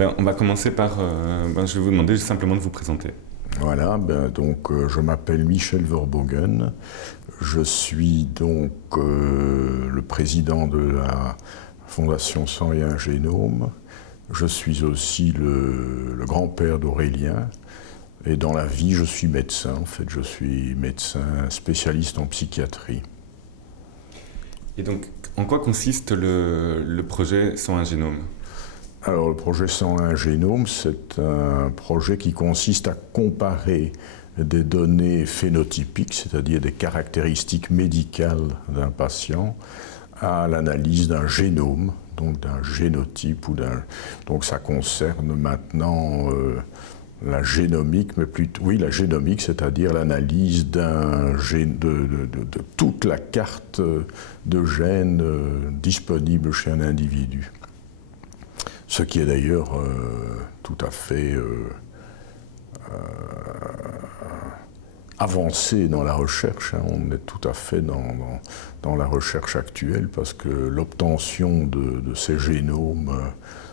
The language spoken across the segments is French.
On va commencer par... je vais vous demander simplement de vous présenter. Voilà, je m'appelle Michel Verbogen. Je suis donc le président de la Fondation Sang et un Génome. Je suis aussi le grand-père d'Aurélien. Et dans la vie, je suis médecin. En fait, je suis médecin spécialiste en psychiatrie. Et donc, en quoi consiste le projet Sang un Génome ? Alors, le projet Sang et un Génome, c'est un projet qui consiste à comparer des données phénotypiques, c'est-à-dire des caractéristiques médicales d'un patient, à l'analyse d'un génome, donc d'un génotype. Donc ça concerne maintenant la génomique, mais plutôt, oui, la génomique, c'est-à-dire l'analyse de toute la carte de gènes disponible chez un individu. Ce qui est d'ailleurs tout à fait avancé dans la recherche. On est tout à fait dans la recherche actuelle parce que l'obtention de ces génomes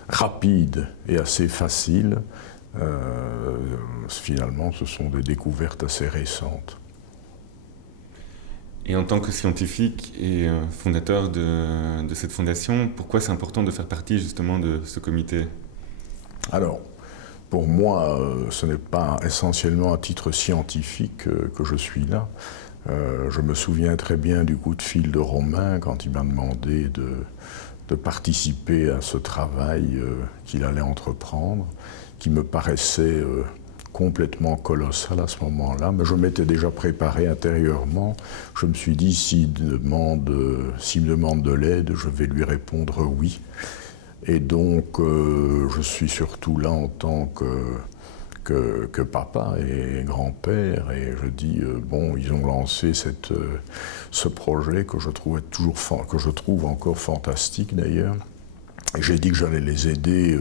rapides et assez faciles, finalement, ce sont des découvertes assez récentes. Et en tant que scientifique et fondateur de cette fondation, pourquoi c'est important de faire partie justement de ce comité ? Alors, pour moi, ce n'est pas essentiellement à titre scientifique que je suis là. Je me souviens très bien du coup de fil de Romain quand il m'a demandé de participer à ce travail qu'il allait entreprendre, qui me paraissait complètement colossal à ce moment-là, mais je m'étais déjà préparé intérieurement. Je me suis dit, s'il me demande de l'aide, je vais lui répondre oui. Et donc, je suis surtout là en tant que papa et grand-père, et je dis, ils ont lancé ce projet que je trouve encore fantastique d'ailleurs. Et j'ai dit que j'allais les aider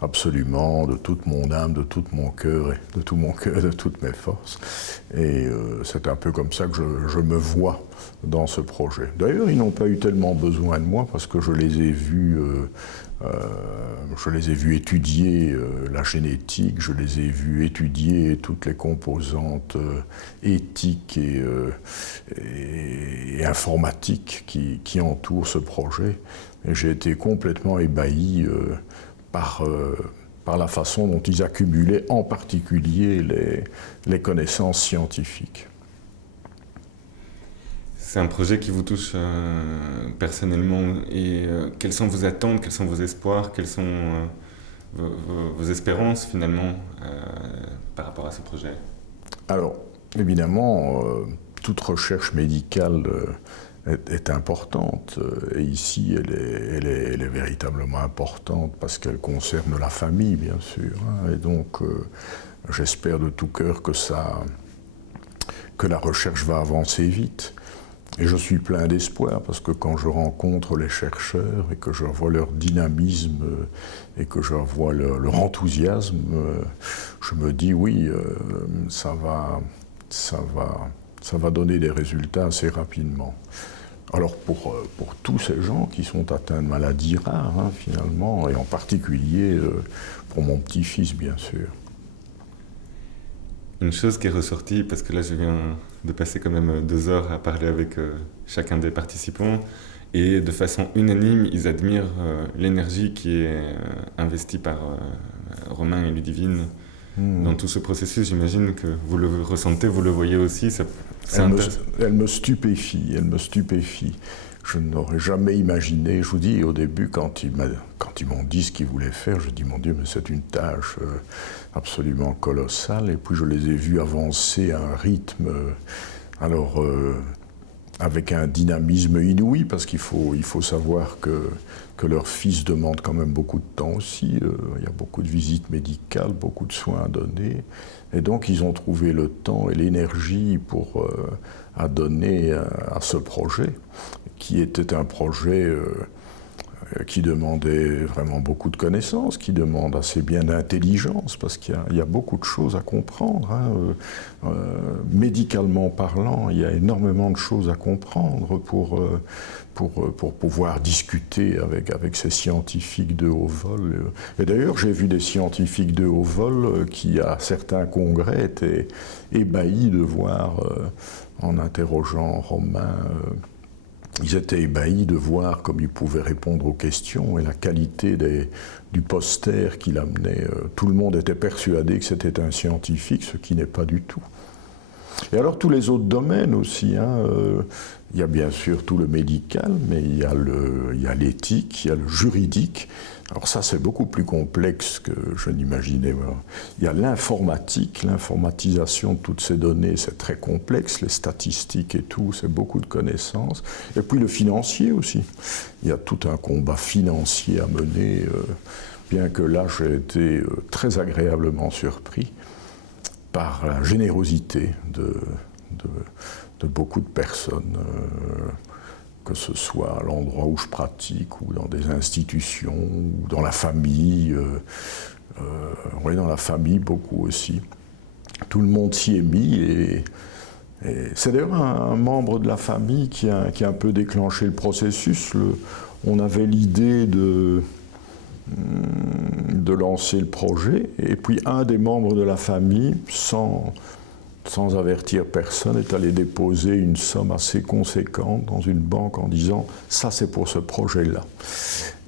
absolument, de toute mon âme, de tout mon cœur, de toutes mes forces. Et c'est un peu comme ça que je me vois dans ce projet. D'ailleurs, ils n'ont pas eu tellement besoin de moi parce que je les ai vus étudier la génétique, je les ai vus étudier toutes les composantes éthiques et informatiques qui entourent ce projet. Et j'ai été complètement ébahi par la façon dont ils accumulaient en particulier les connaissances scientifiques. C'est un projet qui vous touche personnellement. Et quelles sont vos attentes, quels sont vos espoirs, quelles sont vos espérances finalement par rapport à ce projet ? Alors, évidemment, toute recherche médicale est importante, et ici elle est véritablement importante parce qu'elle concerne la famille, bien sûr, et donc j'espère de tout cœur que la recherche va avancer vite. Et je suis plein d'espoir parce que quand je rencontre les chercheurs et que je vois leur dynamisme et que je vois leur enthousiasme, je me dis oui, ça va donner des résultats assez rapidement. Alors pour tous ces gens qui sont atteints de maladies rares, finalement, et en particulier pour mon petit-fils, bien sûr. Une chose qui est ressortie, parce que là je viens de passer quand même 2 heures à parler avec chacun des participants, et de façon unanime, ils admirent l'énergie qui est investie par Romain et Ludivine dans tout ce processus. J'imagine que vous le ressentez, vous le voyez aussi. Elle me stupéfie. Je n'aurais jamais imaginé, je vous dis au début, quand ils m'ont dit ce qu'ils voulaient faire, je dis mon Dieu, mais c'est une tâche absolument colossale. Et puis je les ai vus avancer à un rythme, avec un dynamisme inouï, parce qu'il faut savoir que leur fils demande quand même beaucoup de temps aussi. Il y a beaucoup de visites médicales, beaucoup de soins à donner. Et donc ils ont trouvé le temps et l'énergie à donner à ce projet, qui était un projet qui demandait vraiment beaucoup de connaissances, qui demande assez bien d'intelligence, parce qu'il y a beaucoup de choses à comprendre. Hein. Médicalement parlant, il y a énormément de choses à comprendre pour pouvoir discuter avec ces scientifiques de haut vol. Et d'ailleurs, j'ai vu des scientifiques de haut vol qui, à certains congrès, étaient ébahis de voir, en interrogeant Romain, ils étaient ébahis de voir comme il pouvait répondre aux questions et la qualité du poster qu'il amenait. Tout le monde était persuadé que c'était un scientifique, ce qui n'est pas du tout. Et alors tous les autres domaines aussi, hein, il y a bien sûr tout le médical, mais il y a l'éthique, il y a le juridique. Alors ça c'est beaucoup plus complexe que je n'imaginais. Il y a l'informatique, l'informatisation de toutes ces données, c'est très complexe, les statistiques et tout, c'est beaucoup de connaissances. Et puis le financier aussi. Il y a tout un combat financier à mener, bien que là j'ai été très agréablement surpris par la générosité de beaucoup de personnes, que ce soit à l'endroit où je pratique, ou dans des institutions, ou dans la famille. Oui, dans la famille, beaucoup aussi. Tout le monde s'y est mis, et c'est d'ailleurs un membre de la famille qui a un peu déclenché le processus. On avait l'idée de lancer le projet, et puis un des membres de la famille, sans avertir personne, est allé déposer une somme assez conséquente dans une banque en disant « ça c'est pour ce projet-là ».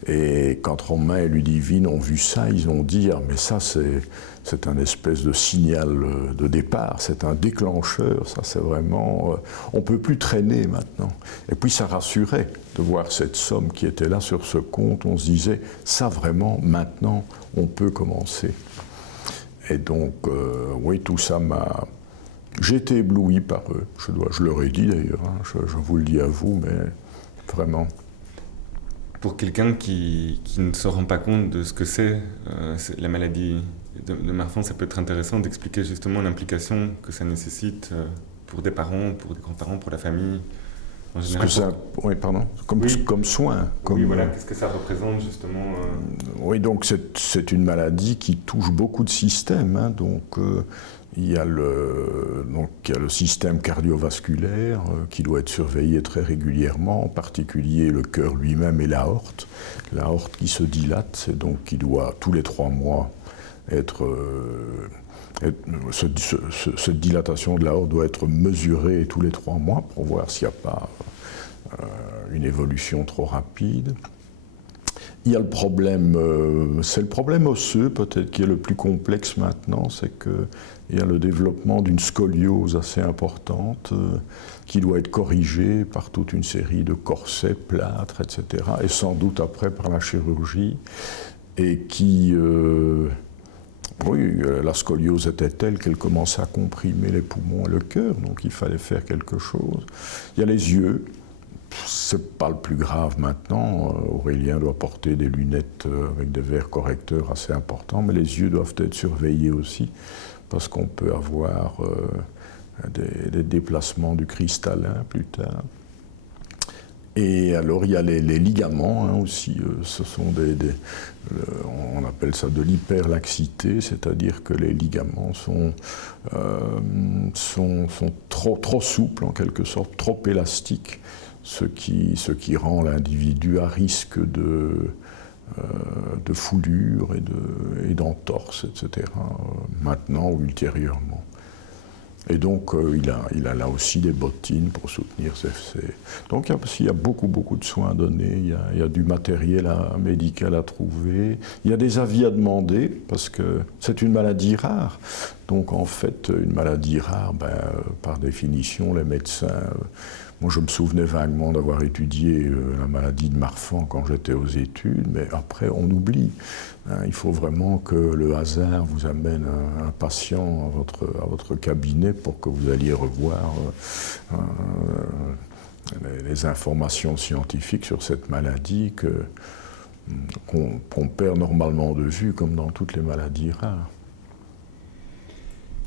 Et quand Romain et Ludivine ont vu ça, ils ont dit « ah mais ça c'est un espèce de signal de départ, c'est un déclencheur, ça c'est vraiment... on ne peut plus traîner maintenant ». Et puis ça rassurait de voir cette somme qui était là sur ce compte, on se disait « ça vraiment, maintenant, on peut commencer ». Et donc, oui, tout ça m'a... J'ai été ébloui par eux, je leur ai dit d'ailleurs, hein, je vous le dis à vous, mais vraiment... Pour quelqu'un qui ne se rend pas compte de ce que c'est la maladie de Marfan, ça peut être intéressant d'expliquer justement l'implication que ça nécessite pour des parents, pour des grands-parents, pour la famille en général. Oui, pardon. Comme soin. Oui, voilà. Qu'est-ce que ça représente justement Oui, donc c'est une maladie qui touche beaucoup de systèmes. Hein, donc il y a le système cardiovasculaire qui doit être surveillé très régulièrement, en particulier le cœur lui-même et l'aorte. L'aorte qui se dilate, c'est donc qui doit tous les 3 mois cette dilatation de l'aorte doit être mesurée tous les 3 mois pour voir s'il n'y a pas une évolution trop rapide. Il y a le problème, c'est le problème osseux peut-être qui est le plus complexe maintenant, c'est qu'il y a le développement d'une scoliose assez importante qui doit être corrigée par toute une série de corsets, plâtres, etc. Et sans doute après par la chirurgie, et qui... oui, la scoliose était telle qu'elle commençait à comprimer les poumons et le cœur, donc il fallait faire quelque chose. Il y a les yeux. C'est pas le plus grave maintenant. Aurélien doit porter des lunettes avec des verres correcteurs assez importants, mais les yeux doivent être surveillés aussi, parce qu'on peut avoir des déplacements du cristallin plus tard. Et alors il y a les ligaments hein, aussi, ce sont on appelle ça de l'hyperlaxité, c'est-à-dire que les ligaments sont trop souples en quelque sorte, trop élastiques, ce qui rend l'individu à risque de foulure et d'entorse, etc., maintenant ou ultérieurement. Et donc, il a là aussi des bottines pour soutenir Donc, il y a beaucoup de soins à donner, il y a du matériel médical à trouver, il y a des avis à demander, parce que c'est une maladie rare. Donc, en fait, une maladie rare, par définition, les médecins... moi, je me souvenais vaguement d'avoir étudié la maladie de Marfan quand j'étais aux études, mais après, on oublie. Il faut vraiment que le hasard vous amène un patient à votre cabinet pour que vous alliez revoir les informations scientifiques sur cette maladie qu'on perd normalement de vue, comme dans toutes les maladies rares.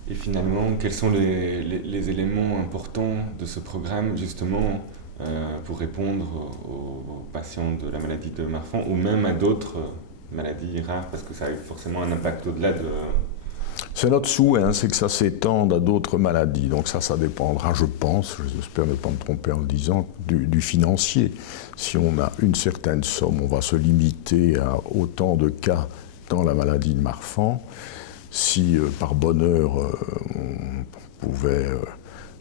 Et finalement, quels sont les éléments importants de ce programme, justement, pour répondre aux patients de la maladie de Marfan ou même à d'autres maladies rares, parce que ça a forcément un impact au-delà de... C'est notre souhait, hein, c'est que ça s'étende à d'autres maladies. Donc ça dépendra, je pense, j'espère ne pas me tromper en le disant, du financier. Si on a une certaine somme, on va se limiter à autant de cas dans la maladie de Marfan. Si par bonheur on pouvait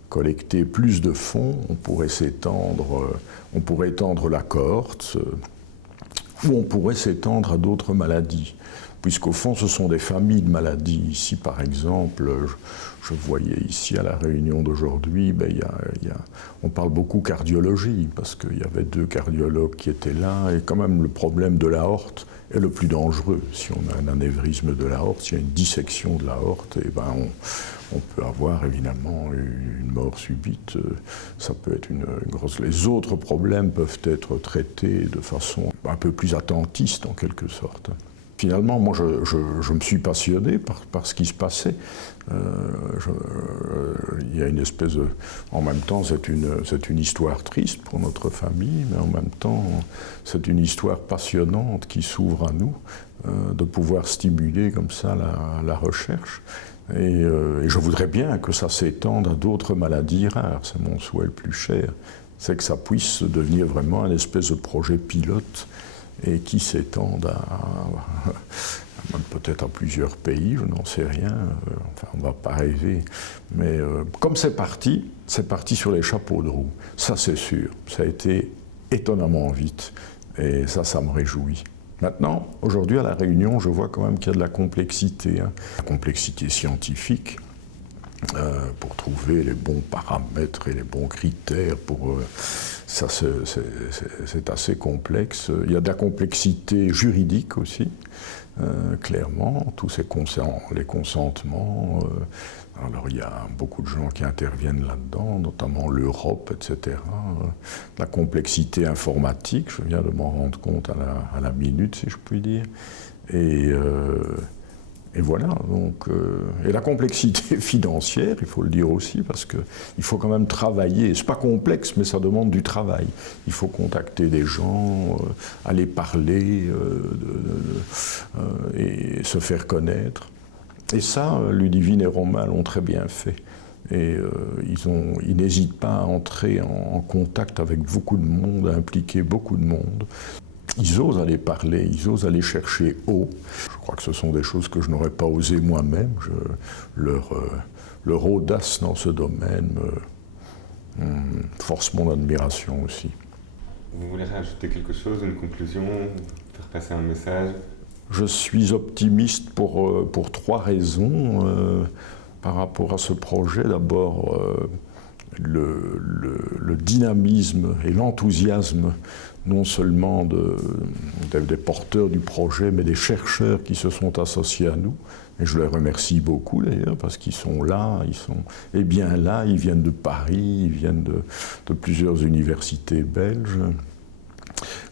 collecter plus de fonds, on pourrait étendre la cohorte, ou on pourrait s'étendre à d'autres maladies. Puisqu'au fond, ce sont des familles de maladies. Ici, par exemple, je voyais ici à la réunion d'aujourd'hui, on parle beaucoup cardiologie, parce qu'il y avait 2 cardiologues qui étaient là, et quand même le problème de l'aorte est le plus dangereux. Si on a un anévrisme de l'aorte, s'il y a une dissection de l'aorte, on peut avoir évidemment une mort subite. Ça peut être une grosse... Les autres problèmes peuvent être traités de façon un peu plus attentiste, en quelque sorte. Finalement, moi, je me suis passionné par ce qui se passait. Il y a une espèce de... En même temps, c'est une histoire triste pour notre famille, mais en même temps, c'est une histoire passionnante qui s'ouvre à nous, de pouvoir stimuler comme ça la recherche. Et je voudrais bien que ça s'étende à d'autres maladies rares. C'est mon souhait le plus cher. C'est que ça puisse devenir vraiment un espèce de projet pilote et qui s'étendent peut-être à plusieurs pays, je n'en sais rien, enfin on ne va pas rêver, mais comme c'est parti sur les chapeaux de roue, ça c'est sûr, ça a été étonnamment vite, et ça me réjouit. Maintenant, aujourd'hui à la Réunion, je vois quand même qu'il y a de la complexité, la complexité scientifique, pour trouver les bons paramètres et les bons critères pour... ça, c'est assez complexe. Il y a de la complexité juridique aussi, clairement, tous les consentements. Alors il y a beaucoup de gens qui interviennent là-dedans, notamment l'Europe, etc. La complexité informatique, je viens de m'en rendre compte à la minute, si je puis dire. Et voilà, donc, et la complexité financière, il faut le dire aussi, parce qu'il faut quand même travailler. C'est pas complexe, mais ça demande du travail. Il faut contacter des gens, aller parler et se faire connaître. Et ça, Ludivine et Romain l'ont très bien fait. Et ils n'hésitent pas à entrer en contact avec beaucoup de monde, à impliquer beaucoup de monde. Ils osent aller parler, ils osent aller chercher haut. Je crois que ce sont des choses que je n'aurais pas osé moi-même. Leur audace dans ce domaine force mon admiration aussi. Vous voulez rajouter quelque chose, une conclusion, faire passer un message? Je suis optimiste pour 3 raisons par rapport à ce projet. D'abord, le dynamisme et l'enthousiasme non seulement des porteurs du projet, mais des chercheurs qui se sont associés à nous. Et je les remercie beaucoup d'ailleurs, parce qu'ils sont là, ils viennent de Paris, ils viennent de plusieurs universités belges.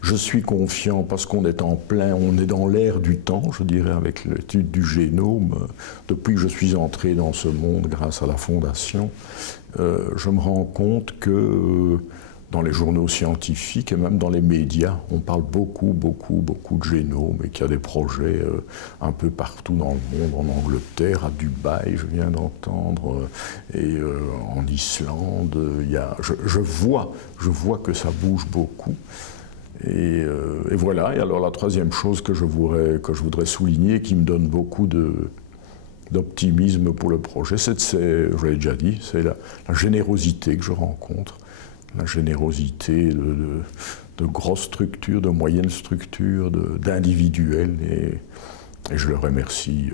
Je suis confiant parce qu'on est on est dans l'ère du temps, je dirais, avec l'étude du génome. Depuis que je suis entré dans ce monde grâce à la Fondation, je me rends compte que dans les journaux scientifiques et même dans les médias, on parle beaucoup de génome et qu'il y a des projets un peu partout dans le monde, en Angleterre, à Dubaï, je viens d'entendre, et en Islande. Je vois que ça bouge beaucoup. Et voilà. Et alors la troisième chose que je voudrais souligner, qui me donne beaucoup d'optimisme pour le projet, je l'ai déjà dit, c'est la générosité que je rencontre. La générosité de grosses structures, de moyennes structures, d'individuels. Et je le remercie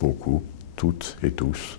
beaucoup, toutes et tous.